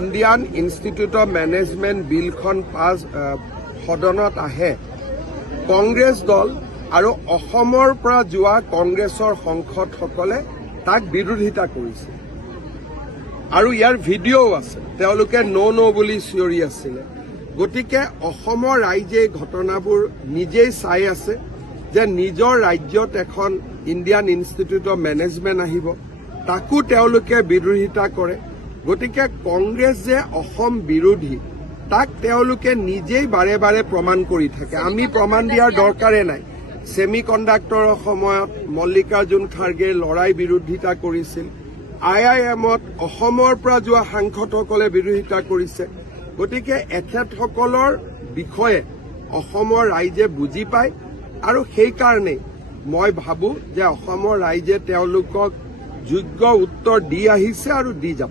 Indian institute of management বিলখন পাছ সদনত আহে কংগ্ৰেছ দল আৰু অসমৰ পৰা যোৱা কংগ্ৰেছৰ সাংসদসকলে তাক বিৰোধিতা কৰিছে আৰু ইয়াৰ ভিডিঅ'ও আছে। তেওঁলোকে ন' বুলি চিঞৰি আছিলে। গতিকে অসমৰ ৰাইজে এই ঘটনাবোৰ নিজেই চাই আছে যে নিজৰ ৰাজ্যত এখন ইণ্ডিয়ান ইনষ্টিটিউট অফ মেনেজমেণ্ট আহিব, তাকো তেওঁলোকে বিৰোধিতা কৰে। গতিকে কংগ্ৰেছ যে অসম বিৰোধী তাক তেওঁলোকে নিজেই বাৰে বাৰে প্ৰমাণ কৰি থাকে। আমি প্ৰমাণ দিয়াৰ দৰকাৰে নাই। ছেমি কণ্ডাক্টৰৰ সময়ত মল্লিকাৰ্জুন খাৰ্গে লৰাই বিৰোধিতা কৰিছিল। IIMত অসমৰ পৰা যোৱা সাংসদসকলে বিৰোধিতা কৰিছে। গতিকে এখেতসকলৰ বিষয়ে অসমৰ ৰাইজে বুজি পায় আৰু সেইকাৰণে মই ভাবোঁ যে অসমৰ ৰাইজে তেওঁলোকক যোগ্য উত্তৰ দি আহিছে আৰু দি যাব।